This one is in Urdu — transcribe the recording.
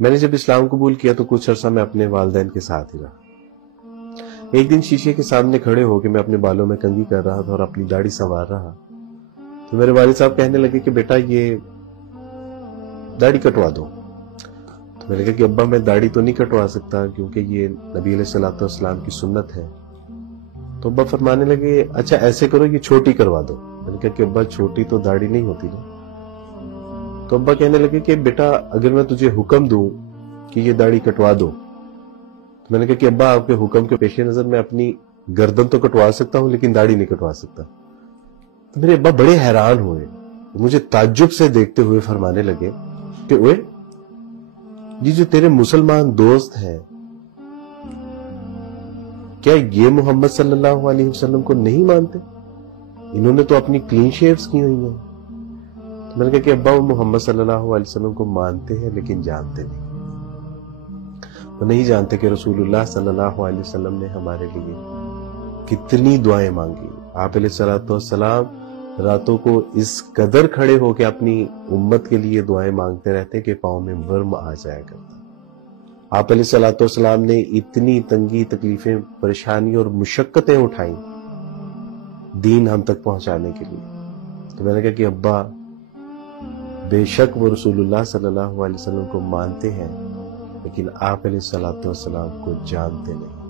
میں نے جب اسلام قبول کیا تو کچھ عرصہ میں اپنے والدین کے ساتھ ہی رہا۔ ایک دن شیشے کے سامنے کھڑے ہو کے میں اپنے بالوں میں کنگھی کر رہا تھا اور اپنی داڑھی سنوار رہا تو میرے والد صاحب کہنے لگے کہ بیٹا یہ داڑھی کٹوا دو۔ تو میں نے کہا کہ ابا میں داڑھی تو نہیں کٹوا سکتا کیونکہ یہ نبی علیہ الصلوۃ والسلام کی سنت ہے۔ تو ابا فرمانے لگے اچھا ایسے کرو یہ چھوٹی کروا دو۔ میں نے کہا کہ ابا چھوٹی تو داڑھی نہیں ہوتی نا۔ تو ابا کہنے لگے کہ بیٹا اگر میں تجھے حکم دوں کہ یہ داڑھی کٹوا دو، تو میں نے کہا کہ ابا آپ کے حکم کے پیش نظر میں اپنی گردن تو کٹوا سکتا ہوں لیکن داڑھی نہیں کٹوا سکتا۔ تو میرے ابا بڑے حیران ہوئے، مجھے تعجب سے دیکھتے ہوئے فرمانے لگے کہ اوے یہ جو تیرے مسلمان دوست ہیں کیا یہ محمد صلی اللہ علیہ وسلم کو نہیں مانتے؟ انہوں نے تو اپنی کلین شیوز کی ہوئی ہیں۔ تو میں نے کہا کہ ابا وہ محمد صلی اللہ علیہ وسلم کو مانتے ہیں لیکن جانتے نہیں۔ وہ نہیں جانتے کہ رسول اللہ صلی اللہ علیہ وسلم نے ہمارے لیے کتنی دعائیں مانگی۔ آپ علیہ الصلوۃ والسلام راتوں کو اس قدر کھڑے ہو کے اپنی امت کے لیے دعائیں مانگتے رہتے کہ پاؤں میں ورم آ جایا کرتا۔ آپ علیہ الصلوۃ والسلام نے اتنی تنگی، تکلیفیں، پریشانی اور مشقتیں اٹھائیں دین ہم تک پہنچانے کے لیے۔ تو میں نے کہا کہ ابا بے شک وہ رسول اللہ صلی اللہ علیہ وسلم کو مانتے ہیں لیکن آپ علیہ الصلوۃ والسلام کو جانتے نہیں۔